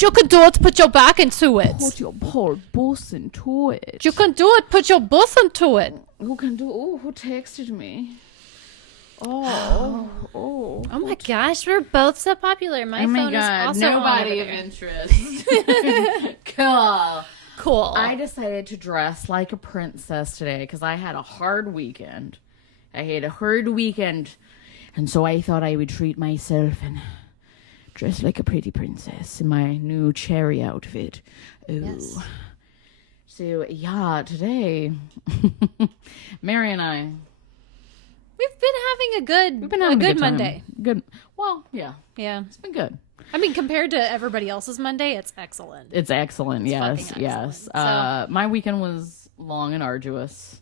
You can do it. Put your back into it. Put your poor bus into it. You can do it. Put your bus into it. Who can do? Oh, who texted me? Oh my gosh, we're both so popular. My phone is also nobody on of interest. Cool. I decided to dress like a princess today because I had a hard weekend. And so I thought I would treat myself and dress like a pretty princess in my new cherry outfit. Ooh. Yes. So, yeah, today, Mary and I... We've been having a good Monday. Good. Well, yeah. Yeah. It's been good. I mean, compared to everybody else's Monday, it's excellent. It's excellent. Yes. Excellent. Yes. So, my weekend was long and arduous.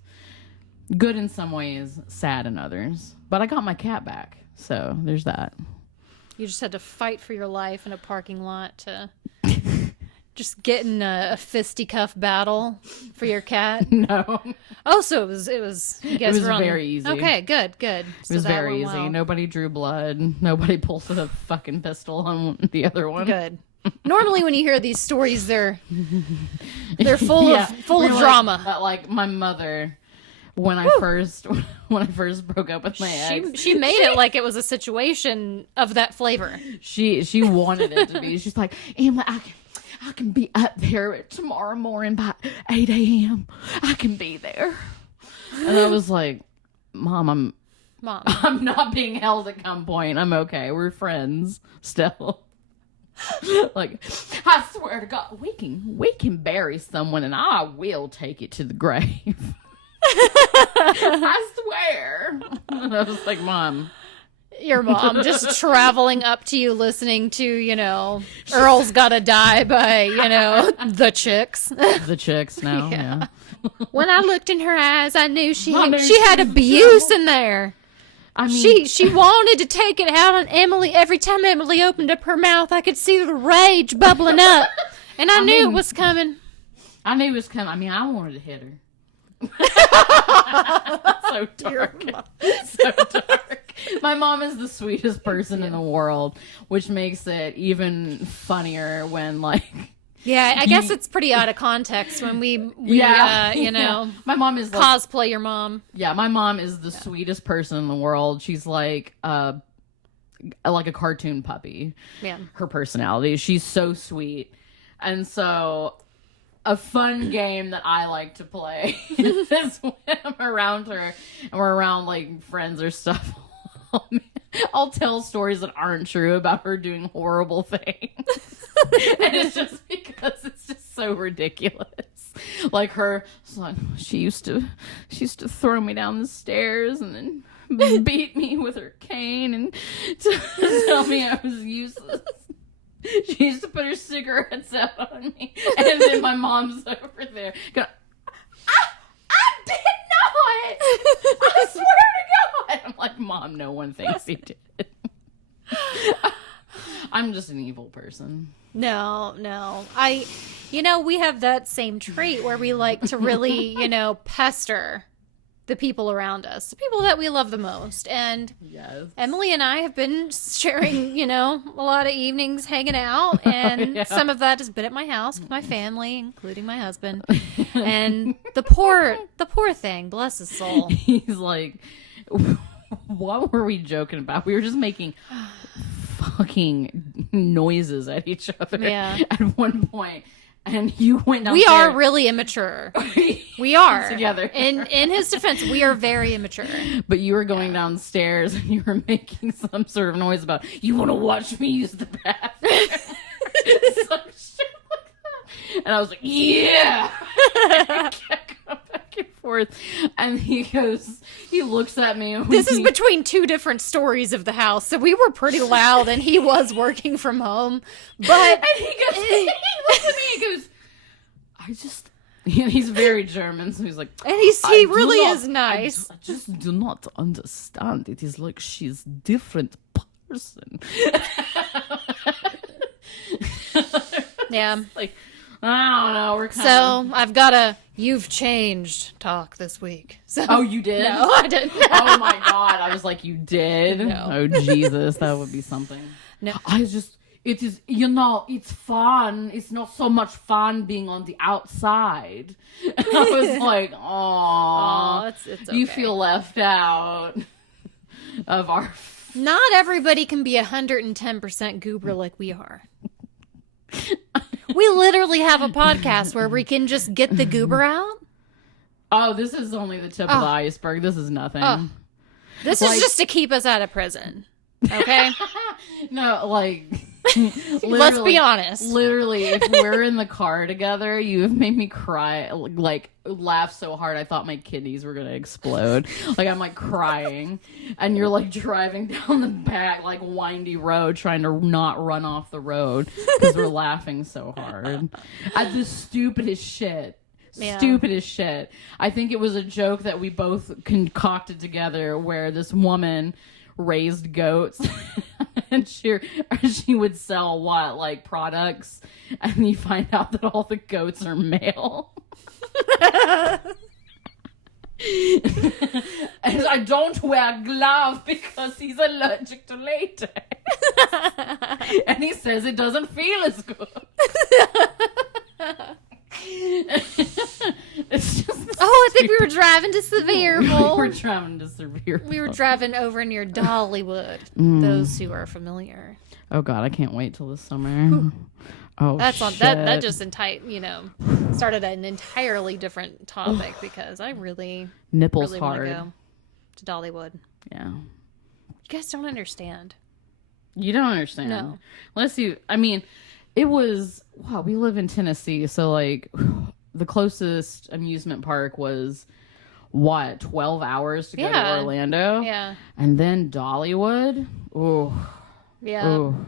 Good in some ways, sad in others. But I got my cat back. So there's that. You just had to fight for your life in a parking lot to just get in a fisticuff battle for your cat. No. Oh, so it was. You guys were very easy. Okay, good. It was very easy. Well. Nobody drew blood. Nobody pulled a fucking pistol on the other one. Good. Normally, when you hear these stories, they're full of drama. Like my mother. When I first broke up with my ex, she made it like it was a situation of that flavor. She wanted it to be. She's like, Emma, I can be up there tomorrow morning by 8 a.m. I can be there. And I was like, Mom, I'm not being held at gunpoint. I'm okay. We're friends still. Like, I swear to God, we can bury someone and I will take it to the grave. I swear. And I was like, Mom. Your mom just traveling up to you listening to, Earl's Gotta Die by, the Chicks. The Chicks now, yeah. When I looked in her eyes, I knew she had abuse in there. I mean, she wanted to take it out on Emily. Every time Emily opened up her mouth, I could see the rage bubbling up. And I knew it was coming. I knew it was coming. I mean, I wanted to hit her. So dark. So dark. My mom is the sweetest person in the world, which makes it even funnier when yeah, I guess it's pretty out of context when we my mom is cosplay your mom. Yeah, my mom is the sweetest person in the world. She's like a cartoon puppy. Yeah. Her personality. She's so sweet. And so a fun game that I like to play is when I'm around her and we're around friends or stuff. I'll tell stories that aren't true about her doing horrible things. And it's just because it's just so ridiculous. Like her, she used to throw me down the stairs and then beat me with her cane and to tell me I was useless. She used to put her cigarettes out on me. And then my mom's over there going, I did not! I swear to God! I'm like, Mom, no one thinks you did. I'm just an evil person. No. We have that same trait where we like to really, pester the people around us, the people that we love the most. And yes. Emily and I have been sharing, a lot of evenings hanging out, and some of that has been at my house with my family, including my husband. And the poor thing, bless his soul. He's like, what were we joking about? We were just making fucking noises at each other at one point. And you went downstairs. We are really immature. We are. Together. In his defense, we are very immature. But you were going downstairs and you were making some sort of noise about, you want to watch me use the bathroom? Some shit like that. And I was like, yeah. I kept going back and forth. And he looks at me. And this is between two different stories of the house. So we were pretty loud and he was working from home. But and he looks at me and goes, he's very German, so he's like, and he really is nice. I just do not understand. It is like she's a different person. Yeah. I don't know. So I've got a "you've changed" talk this week. So, oh, you did? No, I didn't. Oh my God! I was like, you did? No. Oh Jesus, that would be something. No, it is, you know, it's fun. It's not so much fun being on the outside. And I was like, "Aw, it's okay. You feel left out of our." Not everybody can be 110% goober like we are. We literally have a podcast where we can just get the goober out. Oh, this is only the tip of the iceberg. This is nothing. This is just to keep us out of prison. Okay? No, like... Let's be honest. Literally, if we're in the car together, you have made me cry, like laugh so hard I thought my kidneys were gonna explode. Like I'm like crying, and you're like driving down the back like windy road, trying to not run off the road because we're laughing so hard at the stupidest shit. Yeah. Stupidest shit. I think it was a joke that we both concocted together where this woman raised goats and she would sell like products, and you find out that all the goats are male. And I don't wear gloves because he's allergic to latex. And he says it doesn't feel as good. It's just I think we were driving to Sevierville. We were driving to Sevierville. We were driving over near Dollywood. Those who are familiar. Oh God, I can't wait till this summer. Oh, that's shit. That just started an entirely different topic because I really nipples really hard. want to go to Dollywood. Yeah, you guys don't understand. You don't understand. No, unless you. I mean, it was. Wow, we live in Tennessee, so like the closest amusement park was what 12 hours to go to Orlando. Yeah, and then Dollywood. Ooh. Yeah. Ooh.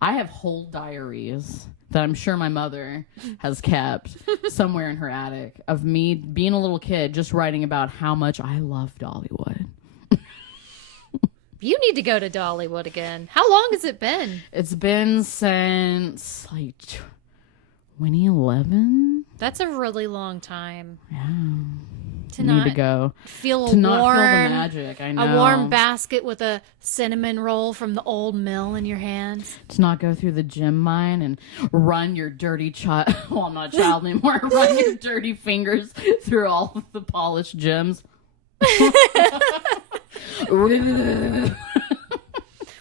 I have whole diaries that I'm sure my mother has kept somewhere in her attic of me being a little kid just writing about how much I love Dollywood. You need to go to Dollywood again. How long has it been? It's been since like 2011. That's a really long time. Yeah. To need to go. Feel to not feel the magic. I know. A warm basket with a cinnamon roll from the old mill in your hands. To not go through the gem mine and run your dirty child. Well, I'm not a child anymore. Run your dirty fingers through all of the polished gems.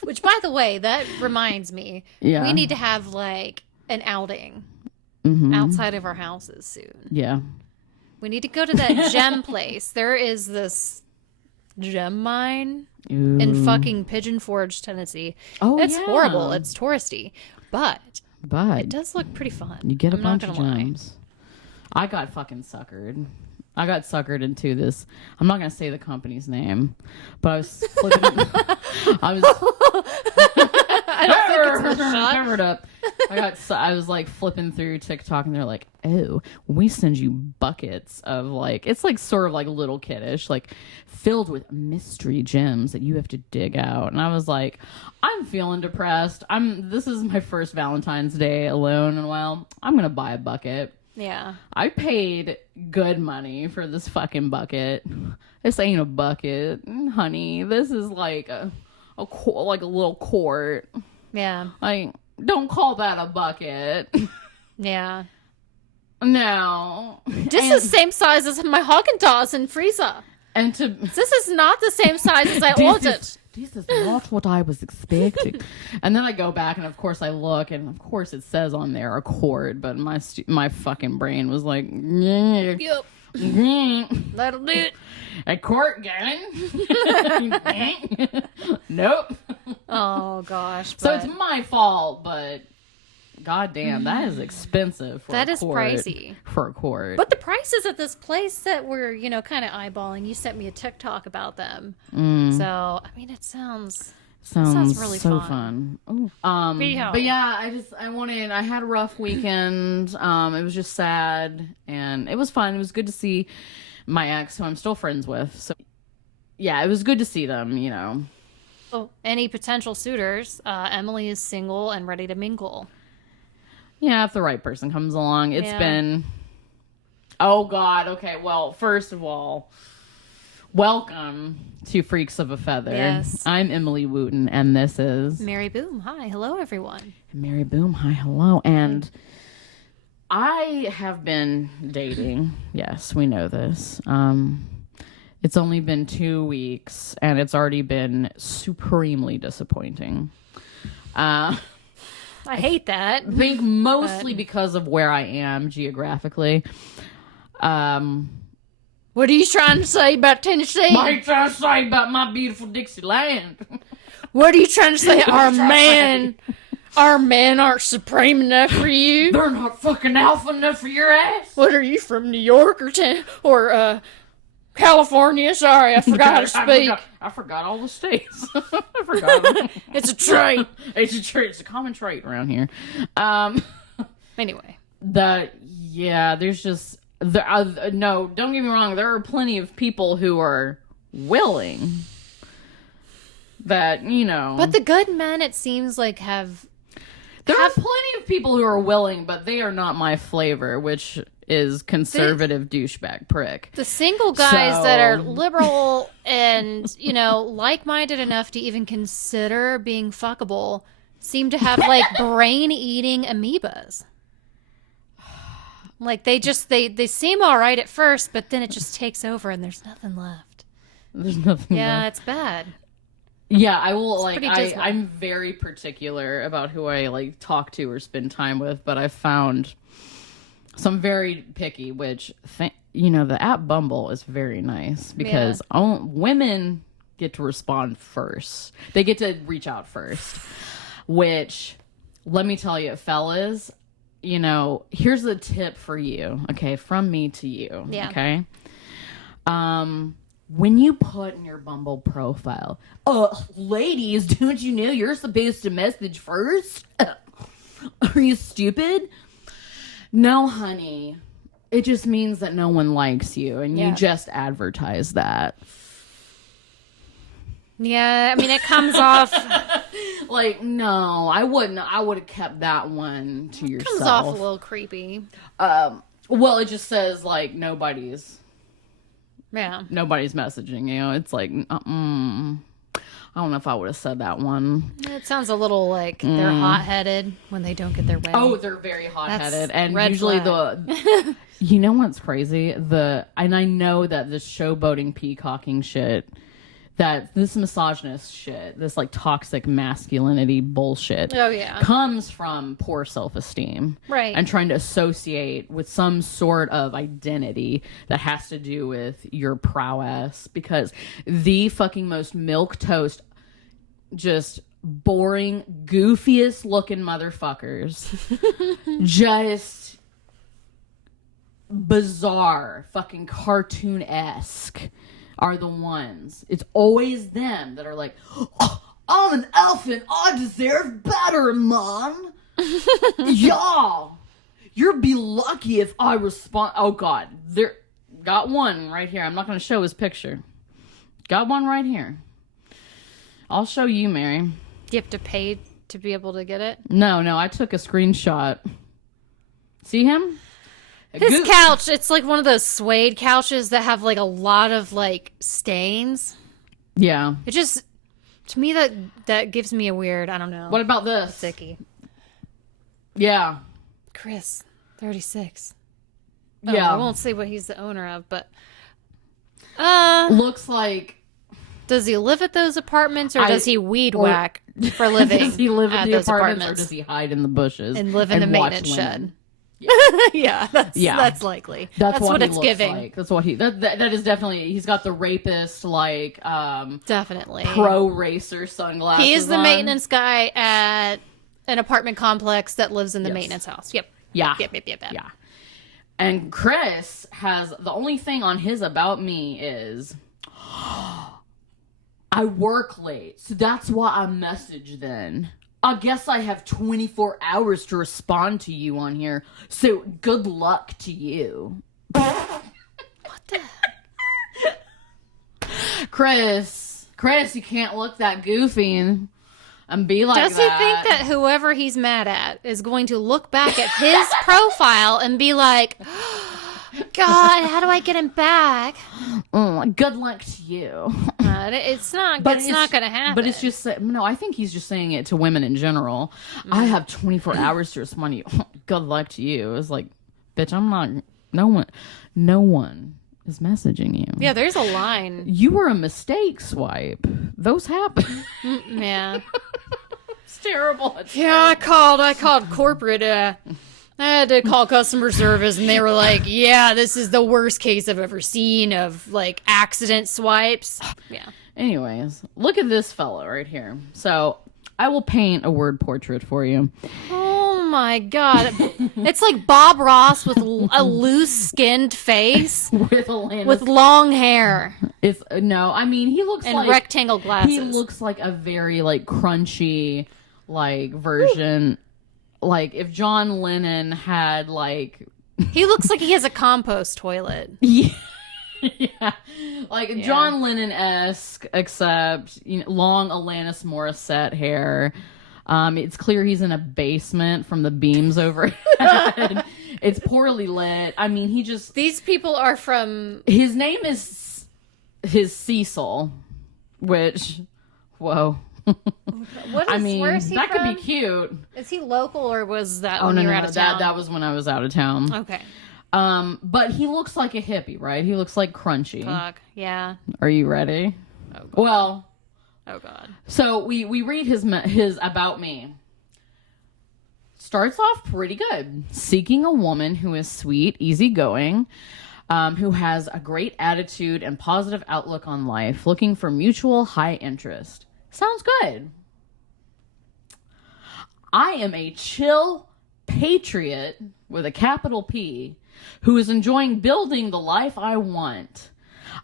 Which, by the way, that reminds me. Yeah. We need to have like an outing outside of our houses soon. Yeah. We need to go to that gem place. There is this gem mine in fucking Pigeon Forge, Tennessee. Oh, it's horrible. It's touristy, but it does look pretty fun. You get a bunch of gems. I got fucking suckered. I got suckered into this. I'm not gonna say the company's name, but I was flipping. I don't think it's a shot. Up. I was like flipping through TikTok, and they're like, "Oh, we send you buckets of like it's like sort of like little kiddish, like filled with mystery gems that you have to dig out." And I was like, "I'm feeling depressed. This is my first Valentine's Day alone in a while. I'm gonna buy a bucket." Yeah. I paid good money for this fucking bucket. This ain't a bucket, honey. This is like a little quart. Yeah. Like, don't call that a bucket. Yeah. No. This is the same size as my Haagen-Dazs in freezer. This is not the same size as I ordered. This is not what I was expecting. And then I go back, and of course I look, and of course it says on there a quart, but my fucking brain was like, yep. That'll do it. A quart gallon? Nope. Oh gosh. So it's my fault, but goddamn, that is expensive for that a is quart. pricey For a quart. But the prices at this place that we're, kind of eyeballing, you sent me a TikTok about them. So, I mean, it sounds really so fun. Ooh. But yeah, I had a rough weekend. It was just sad, and it was fun. It was good to see my ex, who I'm still friends with. So yeah, it was good to see them, Oh, any potential suitors, Emily is single and ready to mingle. Yeah, if the right person comes along. It's been... Oh, God. Okay, well, first of all, Welcome to Freaks of a Feather. Yes. I'm Emily Wooten, and this is... Mary Boom. Hi. Hello, everyone. Mary Boom. Hi. Hello. And I have been dating. Yes, we know this. It's only been 2 weeks, and it's already been supremely disappointing. I hate that. I think mostly because of where I am geographically. What are you trying to say about Tennessee? What are you trying to say about my beautiful Dixieland? What are you trying to say? Our men aren't supreme enough for you? They're not fucking alpha enough for your ass? What are you, from New York or California? Sorry, I forgot how to speak. I forgot all the states. I forgot them. It's a trait. It's a trait. It's a common trait around here. Anyway. There's just... no, don't get me wrong. There are plenty of people who are willing that, you know... But the good men, it seems like, have plenty of people who are willing, but they are not my flavor, which is conservative douchebag prick. The single guys that are liberal and, you know, like-minded enough to even consider being fuckable seem to have, like, brain-eating amoebas. Like, they seem all right at first, but then it just takes over and there's nothing left. There's nothing left. Yeah, it's bad. Yeah, I will, I'm very particular about who I, talk to or spend time with, but I've found some very picky, which, the app Bumble is very nice because women get to respond first. They get to reach out first, which, let me tell you, fellas... here's the tip for you, okay? From me to you, okay? When you put in your Bumble profile, ladies, don't you know you're supposed to message first? Are you stupid? No, honey. It just means that no one likes you, and you just advertise that. Yeah, I mean, it comes off... No, I wouldn't. I would have kept that one to yourself. It comes off a little creepy. Well, it just says, nobody's messaging you. It's like, I don't know if I would have said that one. It sounds a little like they're hot-headed when they don't get their way. Oh, they're very hot-headed. And red usually flag. You know what's crazy? And I know that this showboating peacocking shit, that this misogynist shit, this toxic masculinity bullshit, comes from poor self-esteem, right? And trying to associate with some sort of identity that has to do with your prowess, because the fucking most milquetoast, just boring, goofiest looking motherfuckers, just bizarre, fucking cartoon-esque, are the ones. It's always them that are like, I'm an elephant. I deserve better, Mom. Y'all, you'll be lucky if I respond. Oh, God. Got one right here. I'm not going to show his picture. Got one right here. I'll show you, Mary. Do you have to pay to be able to get it? No. I took a screenshot. See him? His couch, it's like one of those suede couches that have a lot of stains. Yeah. It just, to me, that gives me a weird, I don't know. What about this? Sicky. Yeah. Chris, 36. Yeah. I won't say what he's the owner of, but. Looks like. Does he live at those apartments or does he weed whack for living? Does he live at the apartments or does he hide in the bushes? And live in the maintenance shed? Yeah, that's likely. That's what it's giving. Like. That's what that is definitely. He's got the rapist definitely pro racer sunglasses. He is the maintenance guy at an apartment complex that lives in the maintenance house. Yep. Yeah. Yep. Yeah. And Chris has the only thing on his about me is I work late, so that's why I message then. I guess I have 24 hours to respond to you on here, so good luck to you. What the heck? Chris, you can't look that goofy and be like that. Does he think that whoever he's mad at is going to look back at his profile and be like, God, how do I get him back? Good luck to you. It's not going to happen. But it's just, no, I think he's just saying it to women in general. I have 24 hours to respond to you. Good luck to you. It's like, bitch, I'm not, no one is messaging you. Yeah, there's a line. You were a mistake swipe. Those happen. Yeah. It's terrible. I called corporate. I had to call customer service, and they were like, yeah, this is the worst case I've ever seen of, like, accident swipes. Yeah. Anyways, look at this fellow right here. So, I will paint a word portrait for you. Oh, my God. It's like Bob Ross with a loose-skinned face. With long hair. He looks and like... rectangle glasses. He looks like a very, like, crunchy, like, version... Like, if John Lennon had, like... He looks like he has a compost toilet. Yeah. Like, John Lennon-esque, except, long Alanis Morissette hair. It's clear he's in a basement from the beams overhead. It's poorly lit. I mean, he just... These people are from... His name is... Cecil, which... Whoa. Where is he that from? Could be cute. Is he local, or was that when you were out of town? That was when I was out of town. Okay. But he looks like a hippie, right? He looks like crunchy. Fuck, yeah. Are you ready? Oh, God. Well. Oh, God. So we read his About Me. Starts off pretty good. Seeking a woman who is sweet, easygoing, who has a great attitude and positive outlook on life, looking for mutual high interest. Sounds good. I am a chill patriot with a capital P who is enjoying building the life I want.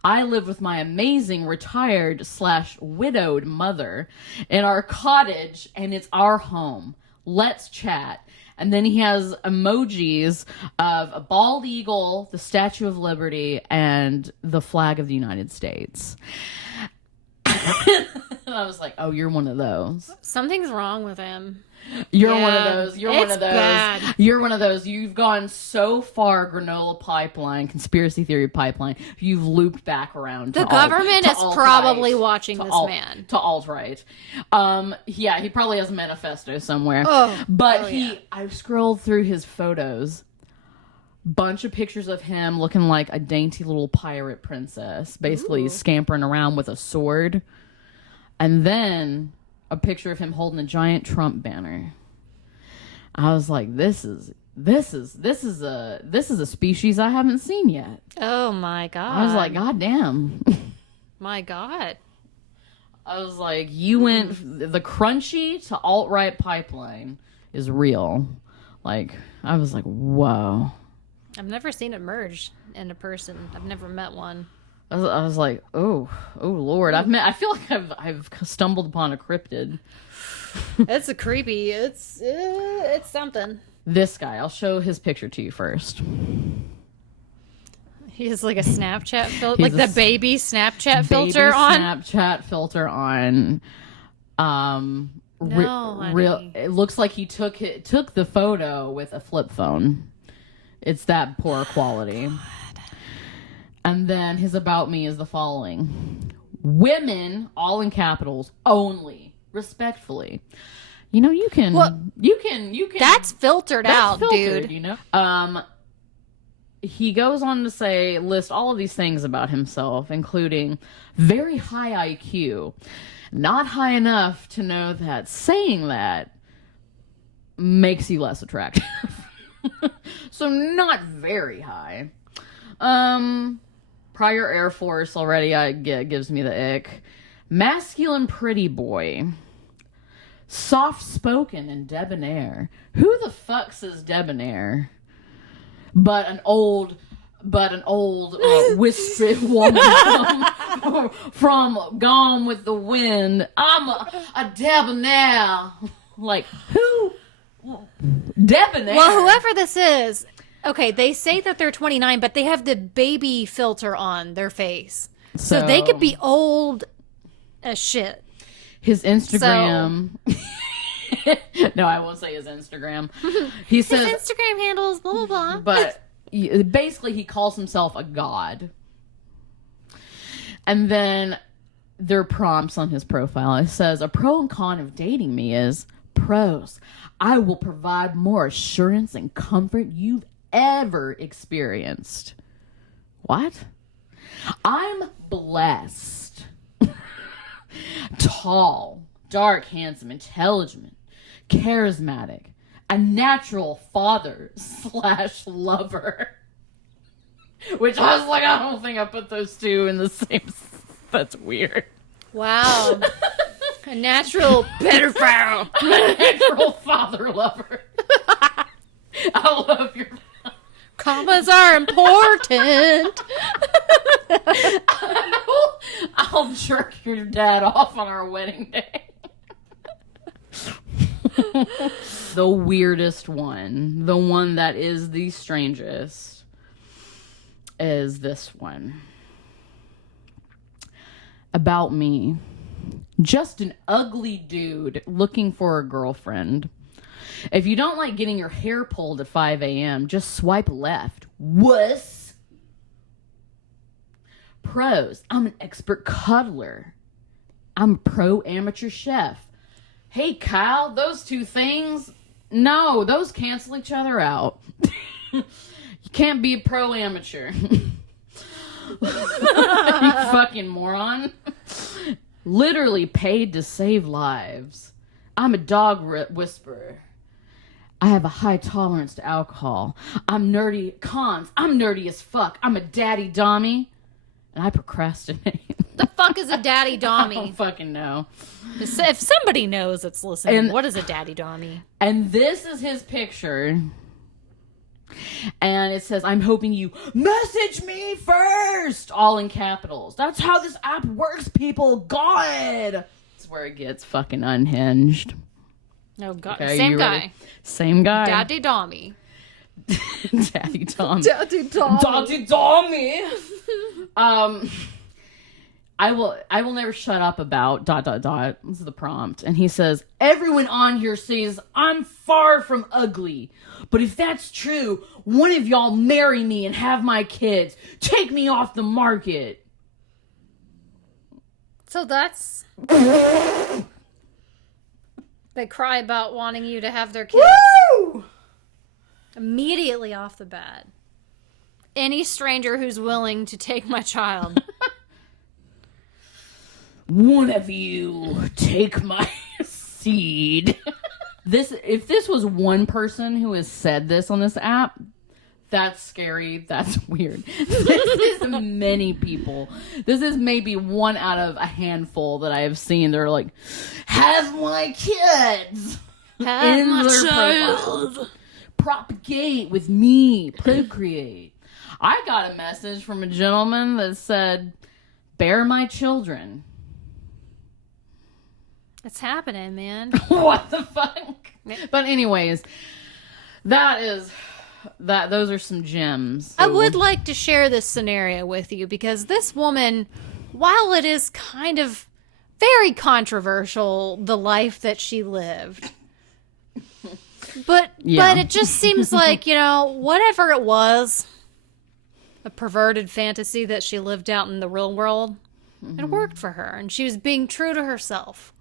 I live with my amazing retired/widowed mother in our cottage, and it's our home. Let's chat. And then he has emojis of a bald eagle, the Statue of Liberty, and the flag of the United States. I was like, oh, you're one of those. Something's wrong with him. You're one of those. You're one of those. Bad. You're one of those. You've gone so far, granola pipeline, conspiracy theory pipeline. You've looped back around. The government is probably watching this man. To alt-right. Yeah, he probably has a manifesto somewhere. I scrolled through his photos. Bunch of pictures of him looking like a dainty little pirate princess, basically scampering around with a sword. And then a picture of him holding a giant Trump banner. I was like, this is a species I haven't seen yet. Oh my God. I was like, God damn. My God. I was like, you went the crunchy to alt-right pipeline is real. Like, I was like, whoa. I've never seen it merge in a person. I've never met one. I was like, oh Lord. I feel like I've stumbled upon a cryptid. It's a creepy. It's something. This guy, I'll show his picture to you first. He has like a Snapchat filter, like the baby Snapchat filter on. Snapchat filter on. No, it looks like he took the photo with a flip phone. It's that poor quality. God. And then his About Me is the following. Women, all in capitals, only, respectfully. You can. That's filtered out, dude. He goes on to list all of these things about himself, including very high IQ. Not high enough to know that saying that makes you less attractive. So not very high. Prior Air Force already gives me the ick. Masculine pretty boy. Soft-spoken and debonair. Who the fuck says debonair? But an old whispered woman from Gone with the Wind. I'm a debonair. Like, who? Debonair. Well, whoever this is, okay, they say that they're 29, but they have the baby filter on their face. So they could be old as shit. His Instagram. No, I won't say his Instagram. He says his Instagram handles blah blah blah. But basically he calls himself a god. And then there are prompts on his profile. It says, a pro and con of dating me is pros. I will provide more assurance and comfort you've ever experienced. What? I'm blessed. Tall, dark, handsome, intelligent, charismatic, a natural father / lover. Which I was like, I don't think I put those two in the same. That's weird. Wow. A natural pedophile. A natural father lover. I love your... Commas are important. I'll jerk your dad off on our wedding day. The weirdest one, the one that is the strangest, is this one. About me. Just an ugly dude looking for a girlfriend. If you don't like getting your hair pulled at 5 a.m., just swipe left. Wuss. Pros. I'm an expert cuddler. I'm a pro amateur chef. Hey, Kyle, those two things, no, those cancel each other out. You can't be a pro amateur. You fucking moron. Literally paid to save lives. I'm a dog whisperer. I have a high tolerance to alcohol. I'm nerdy. Cons. I'm nerdy as fuck. I'm a daddy dommy. And I procrastinate. The fuck is a daddy I dommy? don't fucking know. If somebody knows that's listening, what is a daddy dommy? And this is his picture. And it says, I'm hoping you message me first. All in capitals. That's how this app works, people. God. That's where it gets fucking unhinged. Oh, God. Okay, Same guy. Same guy. Daddy dommy. Daddy Tom. Daddy dommy. Daddy dommy. I will never shut up about ... This is the prompt. And he says, everyone on here says I'm far from ugly. But if that's true, one of y'all marry me and have my kids. Take me off the market. So that's... They cry about wanting you to have their kids. Woo! Immediately off the bat. Any stranger who's willing to take my child. One of you take my seed. If this was one person who has said this on this app, that's scary. That's weird. This is many people. This is maybe one out of a handful that I have seen. They're like, have my kids. Have in my their child. profile. Propagate with me. Procreate. I got a message from a gentleman that said, bear my children. It's happening, man. What the fuck? But anyways, those are some gems. I would like to share this scenario with you because this woman, while it is kind of very controversial, the life that she lived, but it just seems like, whatever it was, a perverted fantasy that she lived out in the real world, it worked for her, and she was being true to herself.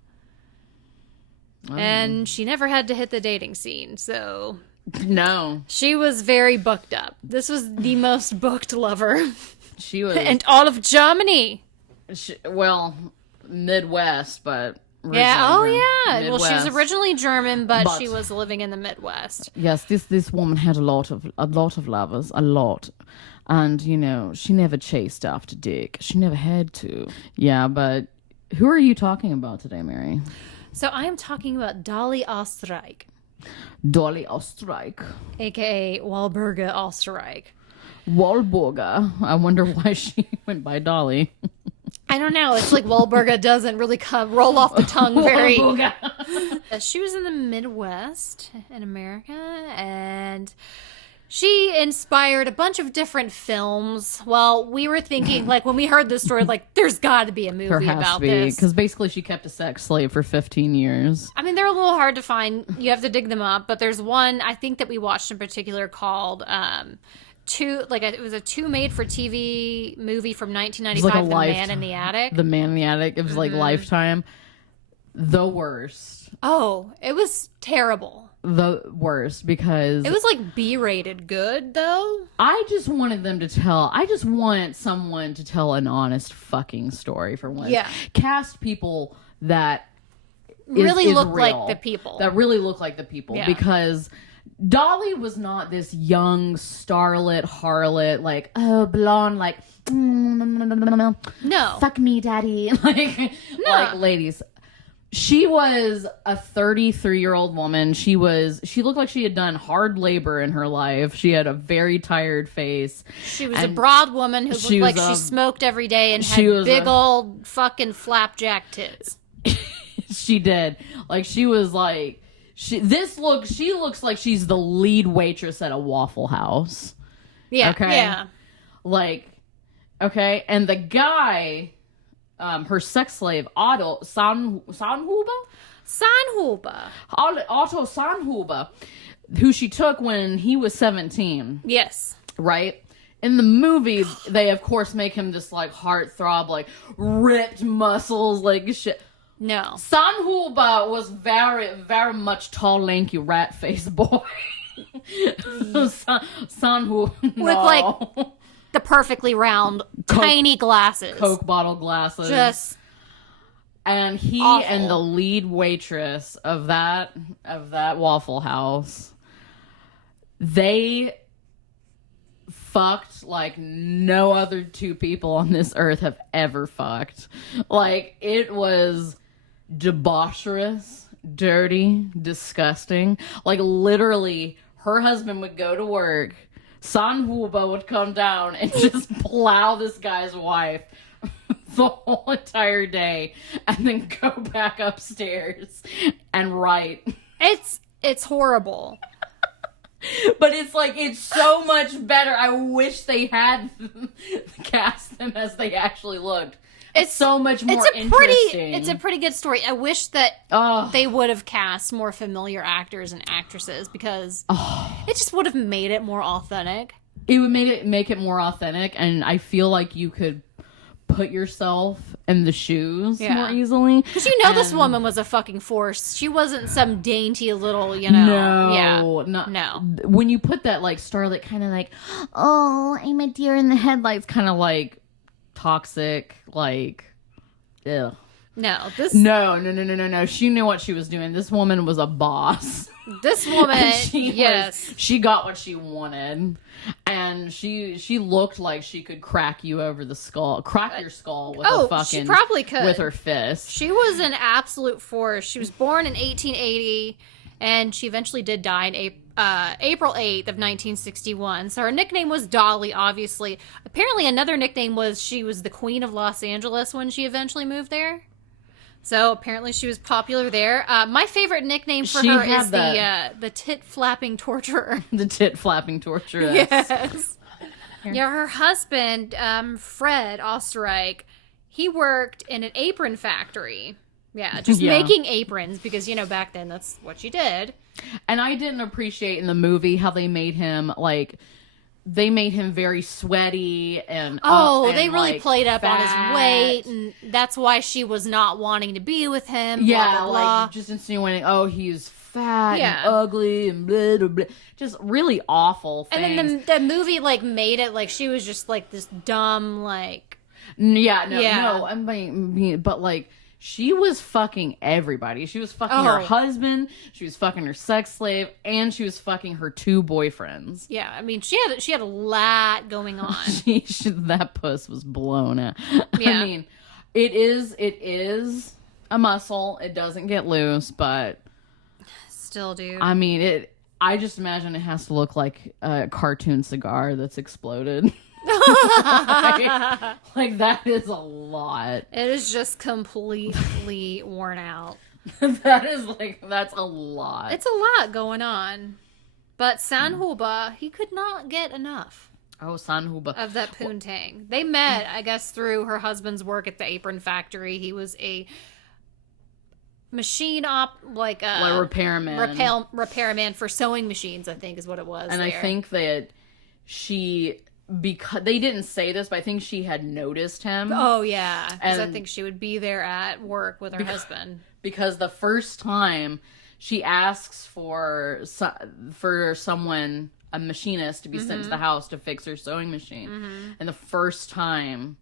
And she never had to hit the dating scene, so... No. She was very booked up. This was the most booked lover. She was... And all of Germany. Midwest, but... Midwest. Well, she's Midwest. originally German, but she was living in the Midwest. Yes, this woman had a lot of lovers, a lot. And, she never chased after dick. She never had to. Yeah, but who are you talking about today, Mary? So I am talking about Dolly Oesterreich. Dolly Oesterreich. A.K.A. Walburga Oesterreich. Walburga. I wonder why she went by Dolly. I don't know. It's like Walburga doesn't really roll off the tongue very... Walburga. She was in the Midwest in America, and... she inspired a bunch of different films. Well, we were thinking, when we heard this story, there's got to be a movie about this. Because basically she kept a sex slave for 15 years. I mean, they're a little hard to find. You have to dig them up. But there's one, I think, that we watched in particular called it was a two-made-for-TV movie from 1995, The Man in the Attic. The Man in the Attic. It was like Lifetime. The worst. Oh, it was terrible. The worst because... It was like B-rated good, though. I just want someone to tell an honest fucking story for once. Yeah. Cast people that really look real, like the people. That really look like the people. Yeah. Because Dolly was not this young starlet harlot, like, oh, blonde, like, no. Fuck me, daddy. Like, ladies... She was a 33-year-old woman. She looked like she had done hard labor in her life. She had a very tired face. She was a broad woman who looked like she smoked every day and had big old fucking flapjack tits. She did. Like, she was like... She looks like she's the lead waitress at a Waffle House. Yeah, okay? Yeah. Like, okay? And the guy... her sex slave, Otto Sanhuber? Otto Sanhuber, who she took when he was 17. Yes. Right? In the movie, they, of course, make him this, like, heartthrob, like, ripped muscles, like, shit. No. Sanhuber was very, very much tall, lanky, rat-faced boy. Sanhuber. With, like... the perfectly round, tiny glasses. Coke bottle glasses. Just and he awful. And the lead waitress of that Waffle House, they fucked like no other two people on this earth have ever fucked. Like, it was debaucherous, dirty, disgusting. Like, literally, her husband would go to work, Sanhuber would come down and just plow this guy's wife the whole entire day and then go back upstairs and write. It's horrible. But it's like, it's so much better. I wish they had cast them as they actually looked. It's so much more interesting. It's a pretty good story. I wish that they would have cast more familiar actors and actresses because it just would have made it more authentic. It would make it more authentic, and I feel like you could put yourself in the shoes more easily. Because this woman was a fucking force. She wasn't some dainty little, No. When you put that, like, starlet kind of like, oh, I'm a deer in the headlights, kind of like toxic, like, ew. No. She knew what she was doing. This woman was a boss. This woman, she got what she wanted, and she looked like she could crack you over the skull, crack your skull with a fucking. She probably could with her fist. She was an absolute force. She was born in 1880, and she eventually did die in April 8th of 1961. So her nickname was Dolly, obviously. Apparently another nickname was she was the Queen of Los Angeles when she eventually moved there. So apparently she was popular there. My favorite nickname for her is the tit flapping torturer. The tit flapping torturer. Yes. Yeah, her husband, Fred Oesterreich, he worked in an apron factory. Yeah, just making aprons because, back then that's what you did. And I didn't appreciate in the movie how they made him, like, they made him very sweaty and they really played up fat. On his weight, and that's why she was not wanting to be with him. Yeah, blah, blah, blah. Like just insinuating, he's fat and ugly and blah, blah, blah. Just really awful things. And then the movie like made it like she was just like this dumb like. No. I mean, but like. She was fucking everybody. She was fucking her husband, she was fucking her sex slave, and she was fucking her two boyfriends. Yeah, I mean, she had a lot going on. That puss was blown out. Yeah. I mean, it is a muscle. It doesn't get loose, but still, dude. I mean, I just imagine it has to look like a cartoon cigar that's exploded. like that is a lot. It is just completely worn out. That's a lot. It's a lot going on. But Sanhuber, he could not get enough. Oh, Sanhuber. Of that poontang. They met, I guess, through her husband's work at the apron factory. He was a machine like repairman. Repairman for sewing machines, I think is what it was. And there. I think that because they didn't say this, but I think she had noticed him. Oh, yeah. Because I think she would be there at work with her husband. Because the first time she asks for someone, a machinist, to be sent to the house to fix her sewing machine. Mm-hmm. And the first time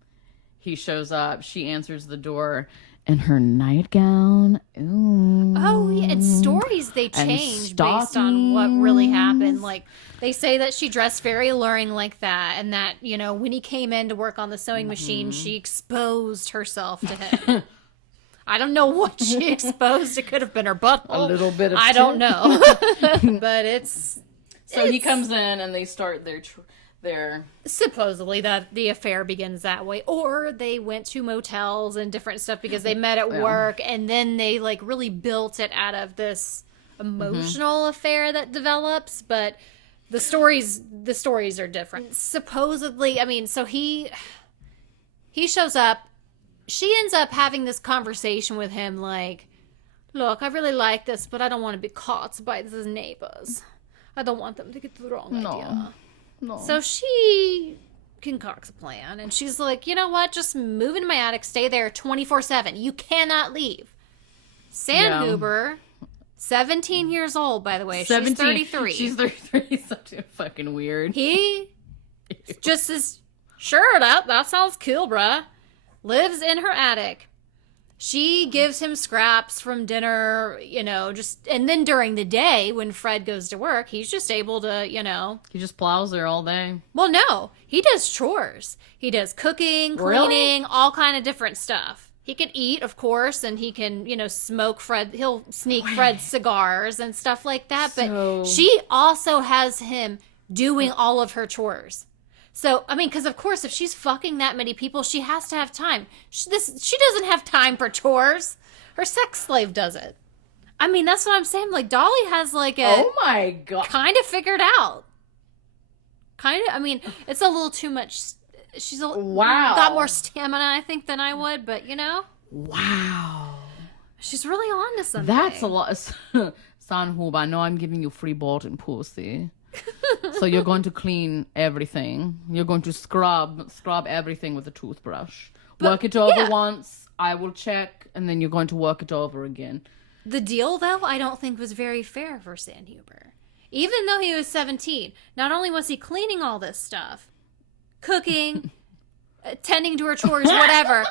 he shows up, she answers the door in her nightgown. Ooh. Oh, yeah. And stories they change based on what really happened. Like, they say that she dressed very alluring like that, and that, you know, when he came in to work on the sewing machine, she exposed herself to him. I don't know what she exposed. It could have been her butthole. A little bit of I don't know. But it's... So he comes in, and they start their... Supposedly the affair begins that way. Or they went to motels and different stuff because they met at work, and then they, like, really built it out of this emotional affair that develops, but... The stories are different. Supposedly, I mean, so he shows up. She ends up having this conversation with him like, look, I really like this, but I don't want to be caught by his neighbors. I don't want them to get the wrong idea. No. So she concocts a plan, and she's like, you know what? Just move into my attic, stay there 24/7. You cannot leave. Sanhuber... 17 years old, by the way. 17. She's 33. She's 33. Something fucking weird. He just is, sure, that sounds cool, bruh. Lives in her attic. She gives him scraps from dinner, you know, and then during the day when Fred goes to work, he's just able to, you know. He just plows there all day. Well, no. He does chores. He does cooking, cleaning, all kind of different stuff. He can eat, of course, and he can, you know, smoke Fred. He'll sneak Fred's cigars and stuff like that. But she also has him doing all of her chores. So, I mean, because, of course, if she's fucking that many people, she has to have time. She doesn't have time for chores. Her sex slave does it. I mean, that's what I'm saying. Like, Dolly has, like, oh, my God. Kind of figured out. Kind of, I mean, it's a little too much. She's got more stamina, I think, than I would, but, you know? Wow. She's really on to something. That's a lot. Sanhuber, I know I'm giving you free bought and pussy. So you're going to clean everything. You're going to scrub everything with a toothbrush. Work it over once. I will check, and then you're going to work it over again. The deal, though, I don't think was very fair for Sanhuber. Even though he was 17, not only was he cleaning all this stuff, cooking, tending to her chores, whatever.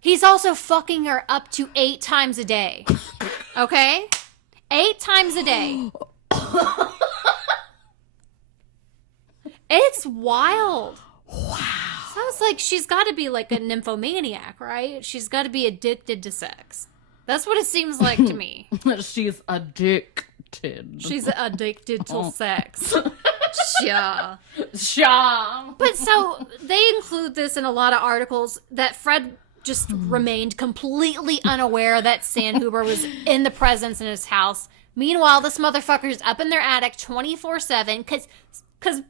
He's also fucking her up to 8 times a day. Okay? 8 times a day. It's wild. Wow. Sounds like she's got to be like a nymphomaniac, right? She's got to be addicted to sex. That's what it seems like to me. She's addicted. She's addicted to sex. Sure. But so they include this in a lot of articles that Fred just remained completely unaware that Sanhuber was in the presence in his house. Meanwhile, this motherfucker's up in their attic 24/7 because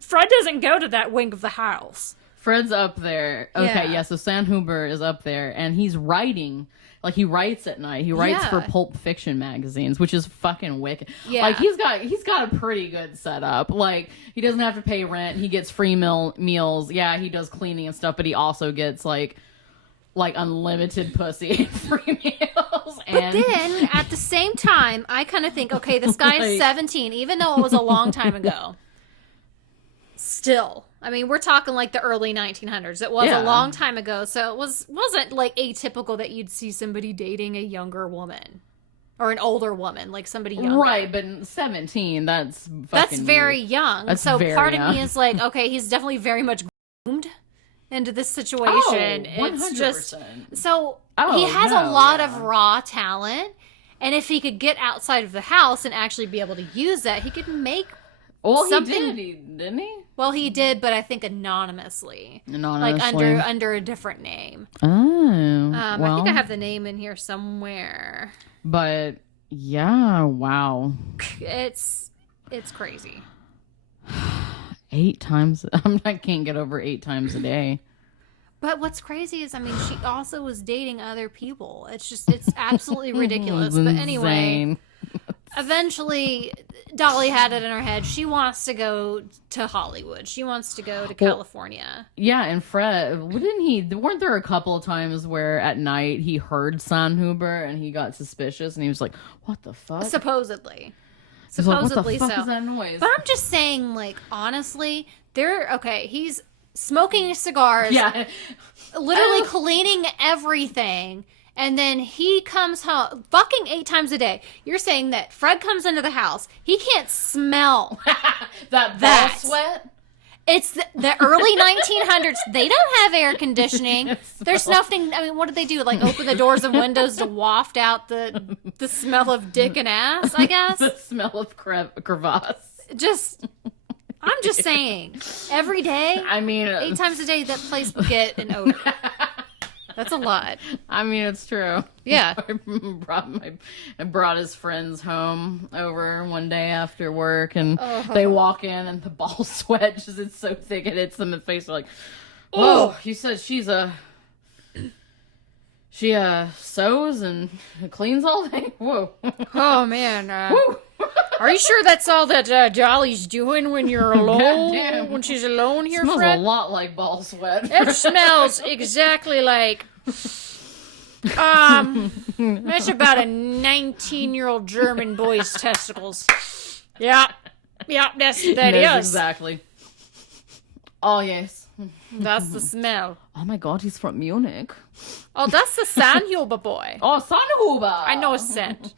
Fred doesn't go to that wing of the house. Fred's up there. Okay, yeah, so Sanhuber is up there, and he's writing. Like, he writes at night. He writes for Pulp Fiction magazines, which is fucking wicked. Yeah. Like, he's got a pretty good setup. Like, he doesn't have to pay rent. He gets free meals. Yeah, he does cleaning and stuff, but he also gets, like unlimited pussy and free meals. But then, at the same time, I kind of think, okay, this guy is 17, even though it was a long time ago. Still. I mean, we're talking like the early 1900s. It was a long time ago, so it wasn't like atypical that you'd see somebody dating a younger woman or an older woman, like somebody younger. Right, but 17, that's very young. That's so very part young. Of me is like, okay, he's definitely very much groomed into this situation. Oh, 100%. It's just so he has a lot of raw talent, and if he could get outside of the house and actually be able to use that, he could make. Well, he did, didn't he? Well, he did, but I think anonymously. Like under a different name. Oh. I think I have the name in here somewhere. But yeah, wow. It's crazy. 8 times. I can't get over 8 times a day. But what's crazy is, I mean, she also was dating other people. It's absolutely ridiculous. But anyway, eventually, Dolly had it in her head. She wants to go to Hollywood. She wants to go to California. Yeah, and Fred, weren't there a couple of times where at night he heard Sanhuber and he got suspicious and he was like, what the fuck? Supposedly. Like, what the fuck is that noise? But I'm just saying, like, honestly, he's smoking cigars. Yeah. Literally cleaning everything. And then he comes home fucking 8 times a day. You're saying that Fred comes into the house. He can't smell that ball sweat? It's the early 1900s. They don't have air conditioning. There's nothing. I mean, what did they do? Like open the doors and windows to waft out the smell of dick and ass, I guess? The smell of crevasse. I'm just saying. Every day, I mean, 8 times a day, that place would get an odor. That's a lot. I mean, it's true. Yeah. I brought his friends home over one day after work, and they walk in, and the ball sweat just, it's so thick, it hits them in the face. They're like, whoa, he says she sews and cleans all day? Whoa. Oh, man. Are you sure that's all that Dolly's doing when you're alone? When she's alone here, smells Fred? a lot like ball sweat. It smells exactly like... that's about a 19-year-old German boy's testicles. Yeah, that is. Exactly. Oh, yes. That's the smell. Oh, my God, he's from Munich. Oh, that's the Sanhuber boy. Oh, Sanhuber! I know a scent.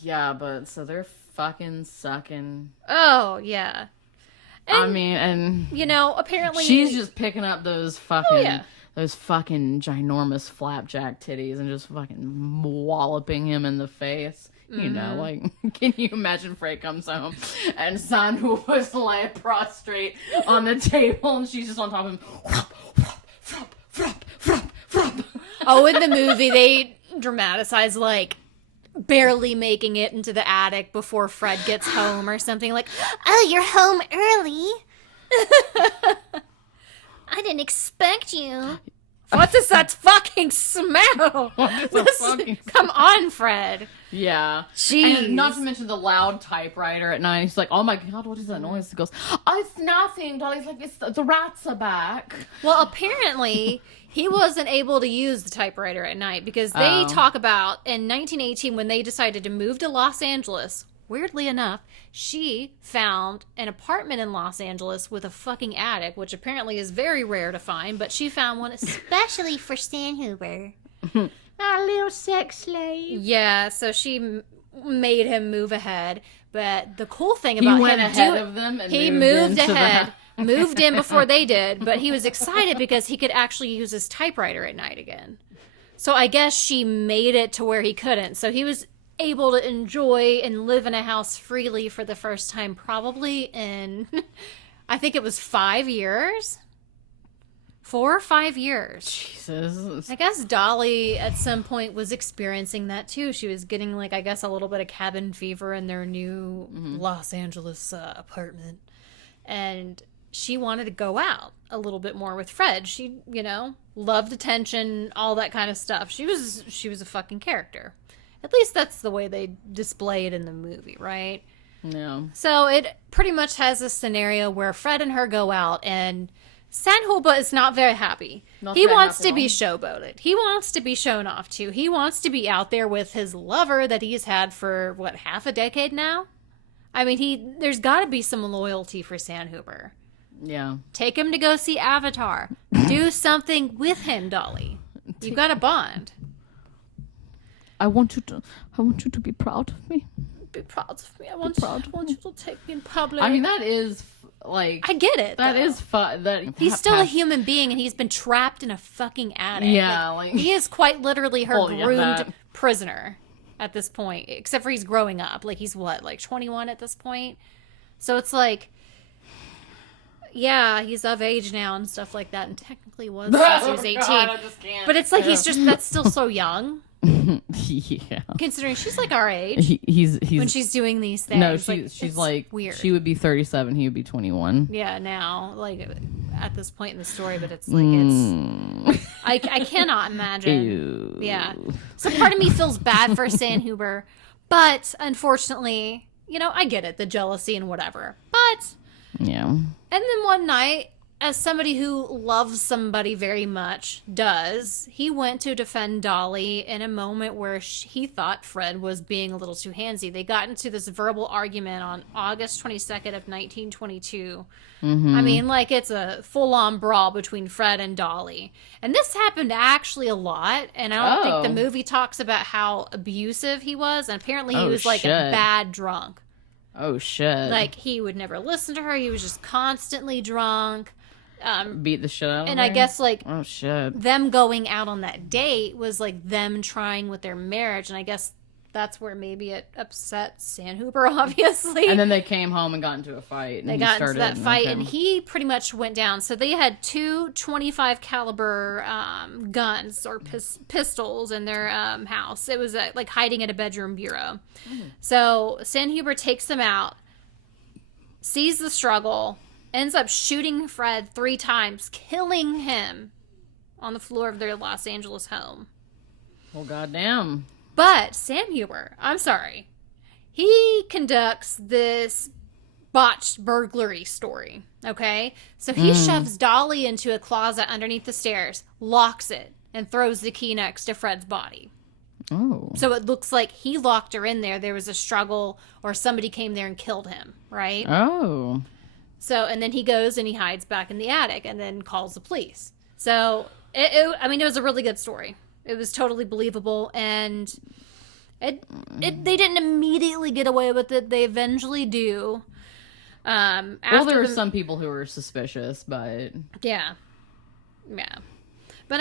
Yeah, but so they're fucking sucking. Oh, yeah. And you know, apparently she's just picking up those fucking ginormous flapjack titties and just fucking walloping him in the face. You know, like, can you imagine Frey comes home and Sanhu was like prostrate on the table and she's just on top of him. Oh, in the movie they dramatize like barely making it into the attic before Fred gets home or something, like, oh, you're home early. I didn't expect you. What does that fucking smell? Come on, Fred. Yeah. Jeez. And not to mention the loud typewriter at night. He's like, oh my God, what is that noise? He goes, oh, it's nothing. Dolly's like, it's the rats are back. Well, apparently he wasn't able to use the typewriter at night because they talk about in 1918 when they decided to move to Los Angeles. Weirdly enough, she found an apartment in Los Angeles with a fucking attic, which apparently is very rare to find, but she found one especially for Sanhuber. A little sex slave. Yeah, so she made him move ahead. But the cool thing about he went ahead of them and he moved ahead, moved in before they did, but he was excited because he could actually use his typewriter at night again. So I guess she made it to where he couldn't. So he was able to enjoy and live in a house freely for the first time, probably in, I think it was 5 years. 4 or 5 years. Jesus. I guess Dolly at some point was experiencing that too. She was getting, like, I guess a little bit of cabin fever in their new Los Angeles apartment. And she wanted to go out a little bit more with Fred. She, you know, loved attention, all that kind of stuff. She was a fucking character. At least that's the way they display it in the movie, right? No. So it pretty much has this scenario where Fred and her go out, and Sanhuber is not very happy. He wants to be showboated. He wants to be shown off to. He wants to be out there with his lover that he's had for, what, half a decade now? I mean, there's got to be some loyalty for Sanhuber. Yeah. Take him to go see Avatar. Do something with him, Dolly. You've got a bond. I want you to be proud of me. Be proud of me. I want you to take me in public. I mean, that is, like... I get it, That is fun. He's still a human being, and he's been trapped in a fucking attic. Yeah, like... He is quite literally her groomed prisoner at this point. Except for he's growing up. Like, he's what, like 21 at this point? So it's like... Yeah, he's of age now and stuff like that, and technically was since he was 18. God, I just can't. But it's like that's still so young. Yeah. Considering she's like our age. He's when she's doing these things. No, she's like weird. She would be 37, he would be 21. Yeah, now, like at this point in the story, but it's like it's I cannot imagine. Ew. Yeah. So part of me feels bad for Sanhuber, But unfortunately, I get it, the jealousy and whatever. But yeah. And then one night, as somebody who loves somebody very much does, he went to defend Dolly in a moment where he thought Fred was being a little too handsy. They got into this verbal argument on August 22nd of 1922. I mean, it's a full-on brawl between Fred and Dolly. And this happened actually a lot, and I don't think the movie talks about how abusive he was, and apparently he was, a bad drunk. Oh, shit. He would never listen to her. He was just constantly drunk. Beat the shit out of her? And I guess, oh, shit. them going out on that date was, them trying with their marriage. And I guess that's where maybe it upset Sanhuber, obviously. And then they came home and got into a fight. And they got into that fight, and he pretty much went down. So they had two 25 caliber guns or pistols in their house. It was, hiding at a bedroom bureau. So Sanhuber takes them out, sees the struggle, ends up shooting Fred 3 times, killing him on the floor of their Los Angeles home. Well, goddamn. But Sanhuber, I'm sorry, he conducts this botched burglary story, okay? So he shoves Dolly into a closet underneath the stairs, locks it, and throws the key next to Fred's body. Oh. So it looks like he locked her in there. There was a struggle, or somebody came there and killed him, right? Oh. So, and then he goes and he hides back in the attic and then calls the police. So, it was a really good story. It was totally believable, and they didn't immediately get away with it. They eventually do. There were some people who were suspicious, but... Yeah. But,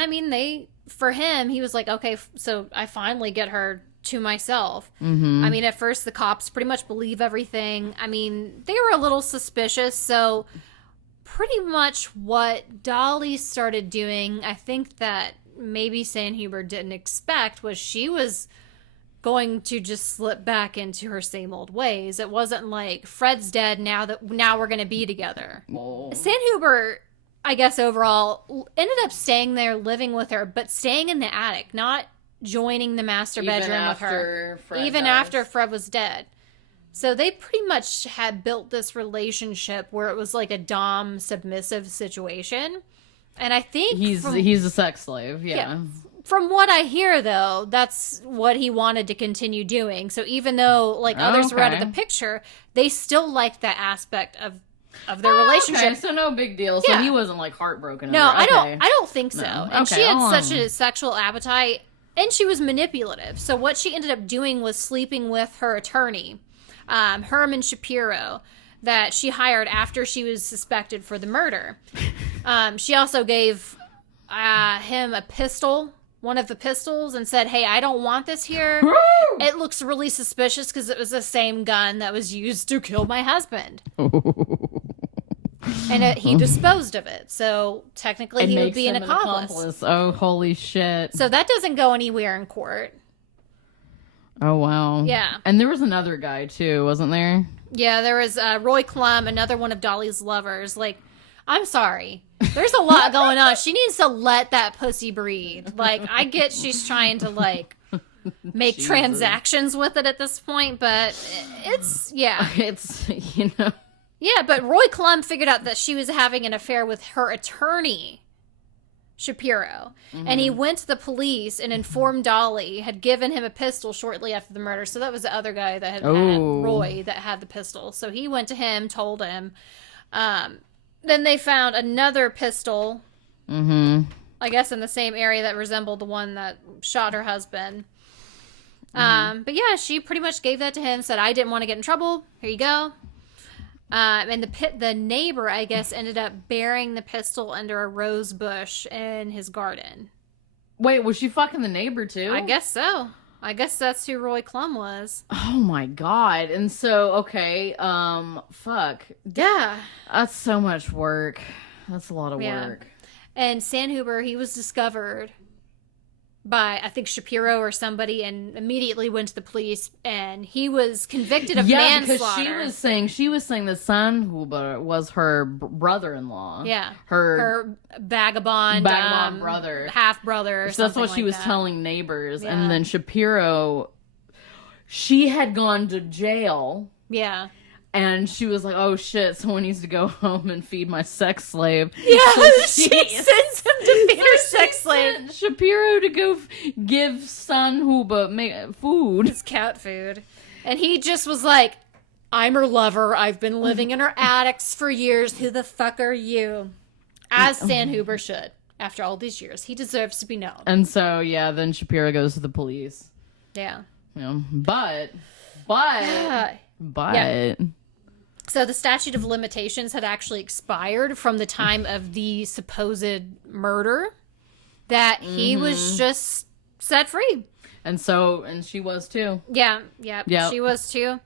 for him, he was like, okay, so I finally get her to myself. At first the cops pretty much believe everything. They were a little suspicious, so pretty much what Dolly started doing, I think that maybe Sanhuber didn't expect, was she was going to just slip back into her same old ways. It wasn't like, Fred's dead, now we're going to be together. Oh. Sanhuber, I guess overall, ended up staying there, living with her, but staying in the attic, not joining the master bedroom with her. Even after Fred was dead. So they pretty much had built this relationship where it was like a dom submissive situation. And I think he's a sex slave, yeah. From what I hear, though, that's what he wanted to continue doing. So even though others were out of the picture, they still liked that aspect of their relationship. Okay, so no big deal. So he wasn't heartbroken. No, I don't think so. No. And she had such a sexual appetite, and she was manipulative. So what she ended up doing was sleeping with her attorney, Herman Shapiro, that she hired after she was suspected for the murder. She also gave him a pistol, one of the pistols, and said, hey, I don't want this here. It looks really suspicious because it was the same gun that was used to kill my husband. And he disposed of it. So technically he would be an accomplice. Oh, holy shit. So that doesn't go anywhere in court. Oh, wow. Yeah. And there was another guy, too, wasn't there? Yeah, there was Roy Klum, another one of Dolly's lovers. I'm sorry. There's a lot going on. She needs to let that pussy breathe. I get she's trying to, make transactions with it at this point, but it's, yeah. It's, Yeah, but Roy Klum figured out that she was having an affair with her attorney, Shapiro. And he went to the police and informed Dolly, had given him a pistol shortly after the murder. So that was the other guy that had Roy that had the pistol. So he went to him, told him. Then they found another pistol, I guess in the same area that resembled the one that shot her husband. But yeah, she pretty much gave that to him, said, I didn't want to get in trouble. Here you go. And the neighbor, I guess, ended up burying the pistol under a rose bush in his garden. Wait, was she fucking the neighbor too? I guess so. I guess that's who Roy Klum was. Oh my god. And so, okay, fuck. Yeah. That's so much work. That's a lot of work. And Sanhuber, he was discovered by, I think, Shapiro or somebody, and immediately went to the police, and he was convicted of manslaughter. Because she was saying that Sanhuber was her brother-in-law. Yeah. Her vagabond brother. Half-brother or so that's something what she was telling neighbors. Yeah. And then Shapiro she had gone to jail. Yeah. And she was like, oh shit, someone needs to go home and feed my sex slave. Yeah, so she sends him to feed her sex slave. Shapiro to go give Sanhuber food. His cat food. And he just was like, I'm her lover. I've been living in her attics for years. Who the fuck are you? As Sanhuber should. After all these years. He deserves to be known. And so, yeah, then Shapiro goes to the police. Yeah. You know, but. Yeah. So the statute of limitations had actually expired from the time of the supposed murder that he was just set free. And she was too. Yeah, she was too.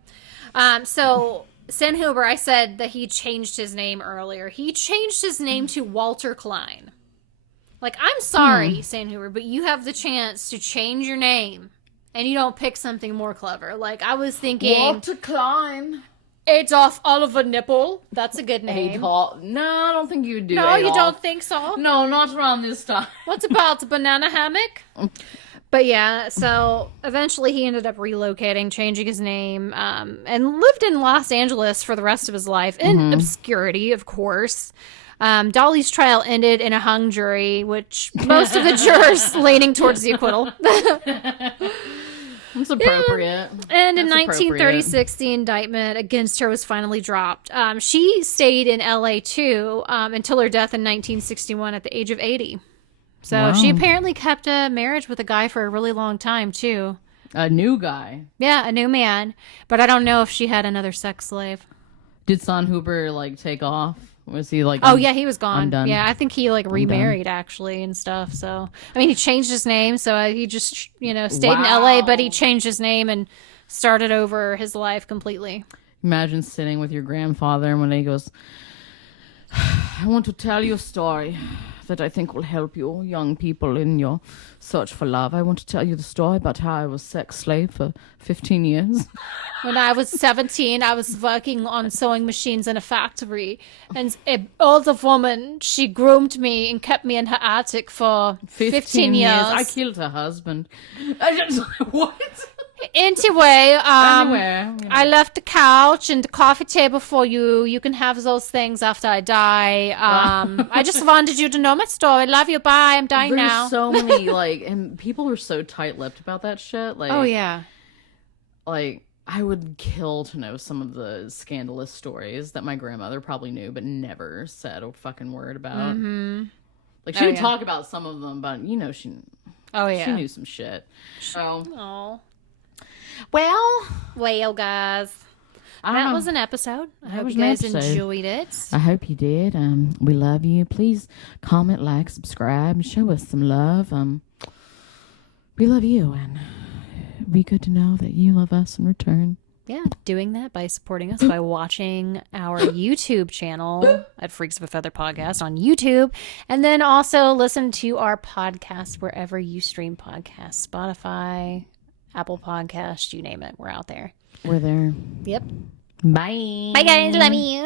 So Sanhuber, I said that he changed his name earlier. He changed his name to Walter Klein. Like, I'm sorry, Sanhuber, but you have the chance to change your name and you don't pick something more clever. Like, I was thinking... Walter Klein. Adolf Oliver Nipple. That's a good name. No, I don't think you do. No, Adolf. you don't think so? No, not around this time. What's about a banana hammock? But yeah, so eventually he ended up relocating, changing his name, and lived in Los Angeles for the rest of his life, in obscurity, of course. Dolly's trial ended in a hung jury, which most of the jurors leaning towards the acquittal. It's appropriate. Yeah. And in 1936, the indictment against her was finally dropped. She stayed in LA too until her death in 1961 at the age of 80. So she apparently kept a marriage with a guy for a really long time too. A new guy. Yeah, a new man. But I don't know if she had another sex slave. Did Sanhuber take off? Was he yeah, he was gone. Undone. Yeah, I think he remarried actually and stuff. So I mean, he changed his name, so he just stayed in LA, but he changed his name and started over his life completely. Imagine sitting with your grandfather and when he goes, I want to tell you a story that I think will help you young people in your search for love. I want to tell you the story about how I was sex slave for 15 years. When I was 17, I was working on sewing machines in a factory. And an older woman, she groomed me and kept me in her attic for 15 years. I killed her husband. What? Anyway, I left the couch and the coffee table for you. You can have those things after I die. I just wanted you to know my story. Love you. Bye. I'm dying now. There's so many, and people are so tight-lipped about that shit. Oh, yeah. I would kill to know some of the scandalous stories that my grandmother probably knew but never said a fucking word about. Mm-hmm. She would talk about some of them, but, she... Oh, yeah. She knew some shit. So... Oh. Well, guys. That was an episode. I hope you guys enjoyed it. I hope you did. We love you. Please comment, like, subscribe, show us some love. We love you, and it'd be good to know that you love us in return. Yeah, doing that by supporting us by watching our YouTube channel at Freaks of a Feather Podcast on YouTube. And then also listen to our podcast wherever you stream podcasts. Spotify, Apple Podcasts, you name it. We're out there. We're there. Yep. Bye. Bye, guys. Love you.